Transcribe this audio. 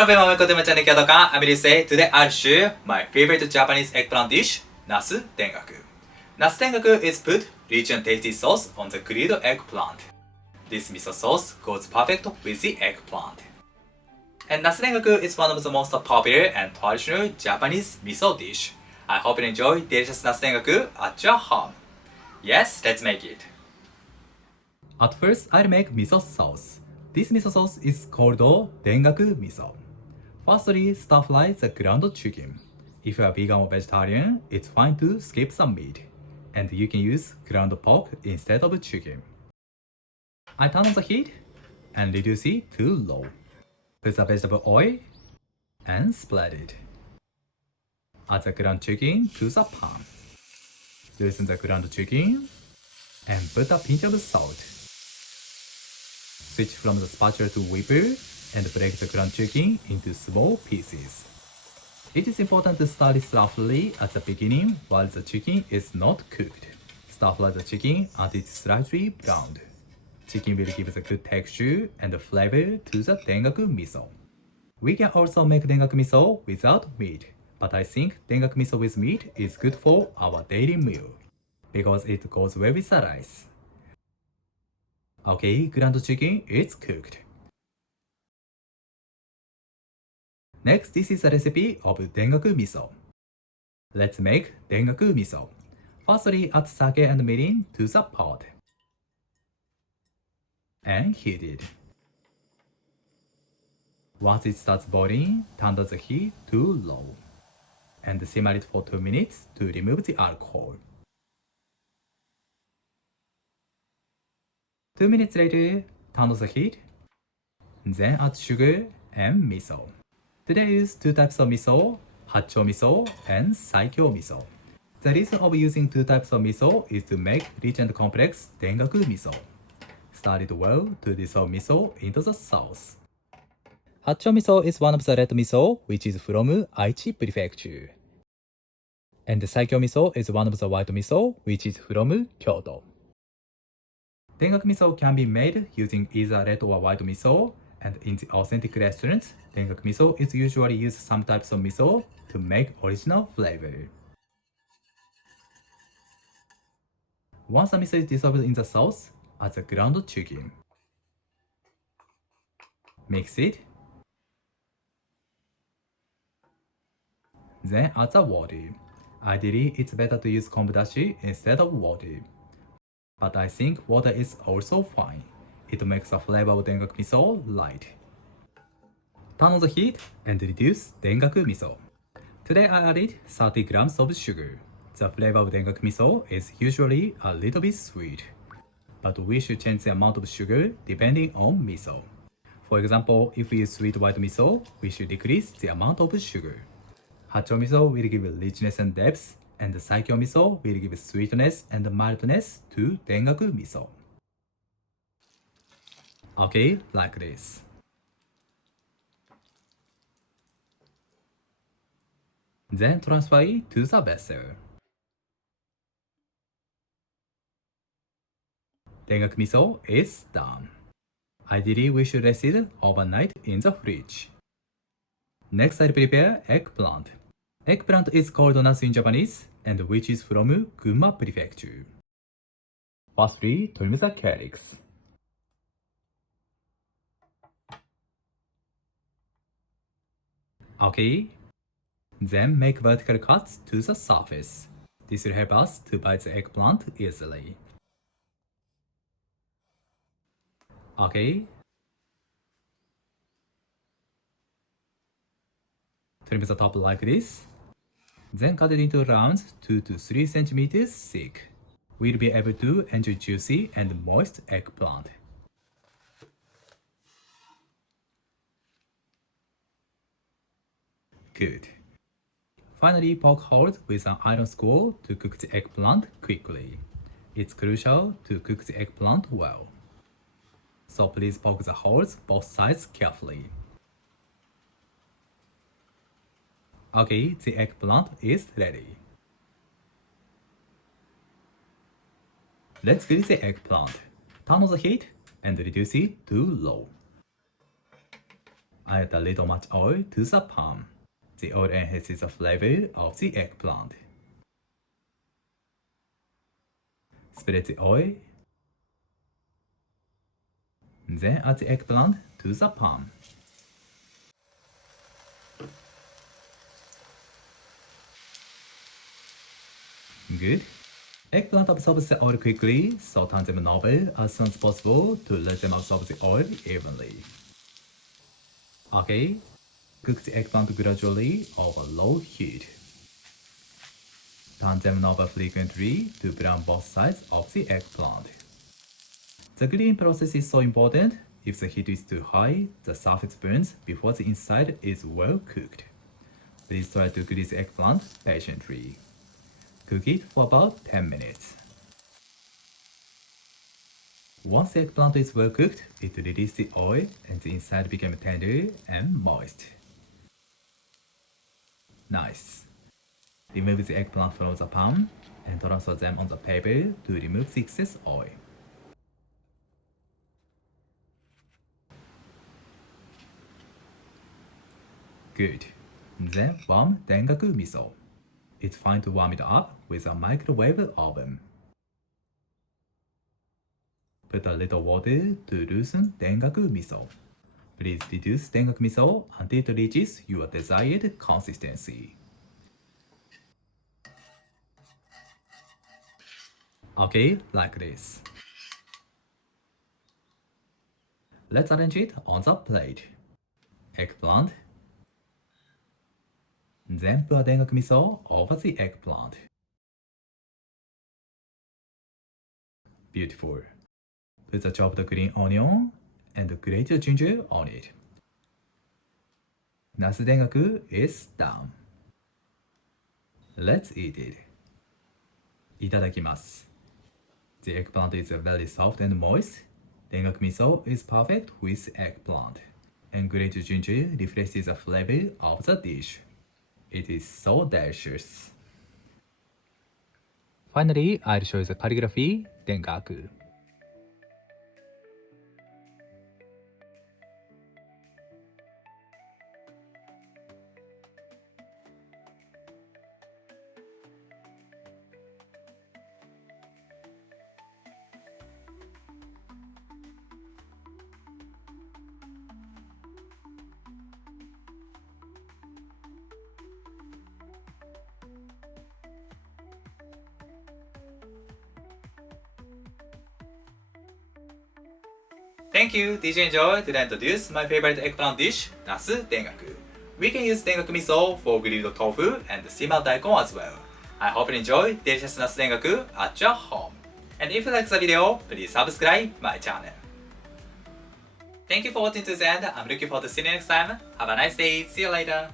Hello everyone, welcome to my channel, I'm Ryusei. Today I'll share my favorite Japanese eggplant dish, Nasu Dengaku. Nasu Dengaku is put rich and tasty sauce on the grilled eggplant. This miso sauce goes perfect with the eggplant. And Nasu Dengaku is one of the most popular and traditional Japanese miso dish. I hope you enjoy delicious Nasu Dengaku at your home. Yes, let's make it. At first, I'll make miso sauce. This miso sauce is called Dengaku miso. Firstly, stir fry the ground chicken. If you are vegan or vegetarian, it's fine to skip some meat. And you can use ground pork instead of chicken. I turn on the heat and reduce it to low. Put the vegetable oil and spread it. Add the ground chicken to the pan. Loosen the ground chicken and put a pinch of salt. Switch from the spatula to whipper and break the ground chicken into small pieces. It is important to stir it roughly at the beginning while the chicken is not cooked. Stir fry the chicken until it's slightly browned. Chicken will give a good texture and flavor to the Dengaku miso. We can also make Dengaku miso without meat, but I think Dengaku miso with meat is good for our daily meal because it goes well with the rice. Okay, ground chicken is cooked. Next, this is a recipe of Dengaku miso. Let's make Dengaku miso. Firstly, add sake and mirin to the pot and heat it. Once it starts boiling, turn the heat to low and simmer it for 2 minutes to remove the alcohol. 2 minutes later, turn the heat, then add sugar and miso. Today I use 2 types of miso, Hacho miso and Saikyo miso. The reason of using 2 types of miso is to make rich and complex Dengaku miso. Stir it well to dissolve miso into the sauce. Hacho miso is one of the red miso which is from Aichi Prefecture. And the Saikyo miso is one of the white miso which is from Kyoto. Dengaku miso can be made using either red or white miso, and in the authentic restaurants, Dengaku miso is usually used some types of miso to make original flavor. Once the miso is dissolved in the sauce, add the ground chicken. Mix it. Then add the water. Ideally, it's better to use kombudashi instead of water. But I think water is also fine. It makes the flavor of Dengaku miso light. Turn on the heat and reduce Dengaku miso. Today I added 30 grams of sugar. The flavor of Dengaku miso is usually a little bit sweet, but we should change the amount of sugar depending on miso. For example, if we use sweet white miso, we should decrease the amount of sugar. Hacho miso will give richness and depth, and Saikyo miso will give sweetness and mildness to Dengaku miso. Okay, like this. Then transfer it to the vessel. Dengaku miso is done. Ideally, we should rest it overnight in the fridge. Next, I'll prepare eggplant. Eggplant is called nasu in Japanese, and which is from Gunma Prefecture. Firstly, trim the calyx. Okay. Then make vertical cuts to the surface. This will help us to bite the eggplant easily. Okay. Trim the top like this. Then cut it into rounds 2 to 3 centimeters thick. We'll be able to enjoy juicy and moist eggplant. Good. Finally, poke holes with an iron skewer to cook the eggplant quickly. It's crucial to cook the eggplant well. So please poke the holes both sides carefully. Okay, the eggplant is ready. Let's grill the eggplant. Turn on the heat and reduce it to low. I add a little much oil to the pan. The oil enhances the flavor of the eggplant. Spread the oil. Then add the eggplant to the pan. Good. Eggplant absorbs the oil quickly, so turn them over as soon as possible to let them absorb the oil evenly. Okay, cook the eggplant gradually over low heat. Turn them over frequently to brown both sides of the eggplant. The grilling process is so important. If the heat is too high, the surface burns before the inside is well cooked. Please try to grill the eggplant patiently. Cook it for about 10 minutes. Once the eggplant is well cooked, it releases the oil and the inside becomes tender and moist. Nice. Remove the eggplant from the pan and transfer them on the paper to remove the excess oil. Good. Then warm Dengaku miso. It's fine to warm it up with a microwave oven. Put a little water to loosen Dengaku miso. Please reduce Dengaku miso until it reaches your desired consistency. Okay, like this. Let's arrange it on the plate. Eggplant. Then pour Dengaku miso over the eggplant. Beautiful. Put the chopped green onion and grated ginger on it. Nasu Dengaku is done. Let's eat it. いただきます. The eggplant is very soft and moist. Dengaku miso is perfect with eggplant. And grated ginger refreshes the flavor of the dish. It is so delicious. Finally, I'll show you the calligraphy Dengaku. Thank you! Did you enjoy? Did I introduce my favorite eggplant dish, Nasu Dengaku? We can use Dengaku miso for grilled tofu and simmered daikon as well. I hope you enjoy delicious Nasu Dengaku at your home. And if you like the video, please subscribe my channel. Thank you for watching to the end. I'm looking forward to seeing you next time. Have a nice day. See you later.